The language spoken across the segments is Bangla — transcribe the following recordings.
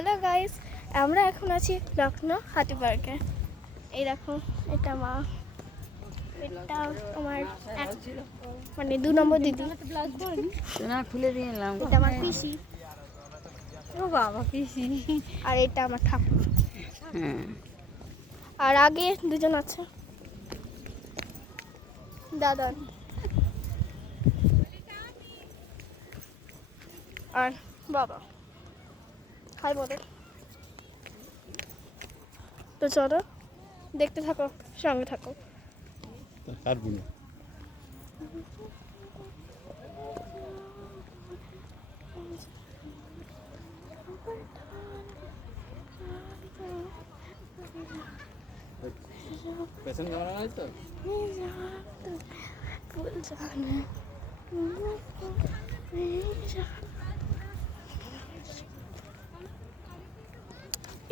হ্যালো গাইস, আমরা এখন আছি লখনৌ হাতি পার্কে। এই দেখো, এটা মা, এটা আমার মানে 2 নম্বর দিদি, খুলে দিয়ে এলাম। এটা আমার পিসি, ও বাবা পিসি। আর এটা আমার ঠাকুর। হ্যাঁ, আর আগে দুজন আছে, দাদা আর বাবা। হাই বলে। তো চলো দেখতে থাকো, সঙ্গে থাকো। পারবো না। পেছনে ক্যামেরা নাই তো?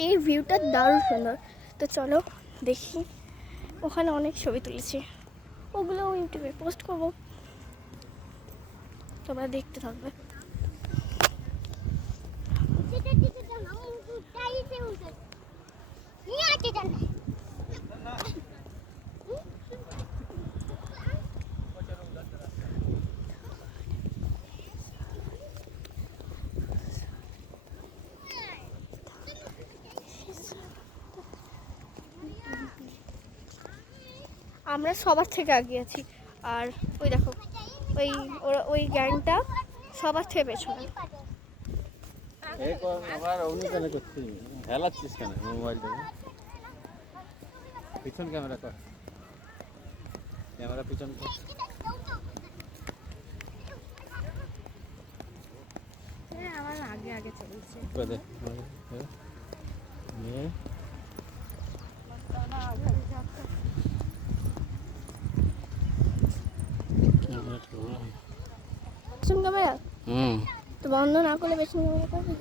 এই ভিউটা দারুণ সুন্দর। তো চলো দেখি, ওখানে অনেক ছবি তুলেছি, ওগুলো ইউটিউবে পোস্ট করবো, তোমরা দেখতে থাকবে। আমরা সবার থেকে এগিয়ে আছি, আর ওই দেখো ওই গ্যাংটা সবার থেকে পেছনে। আবার অন্য কেন করছিস? হেলাচ্ছিস কেন মোবাইলটাকে? পিছন ক্যামেরা কর, ক্যামেরা পিছন কর। আমার আগে আগে চলছে। পেছন ক্যামেরা তো বন্ধ না করলে পেছন ক্যামেরা করবে।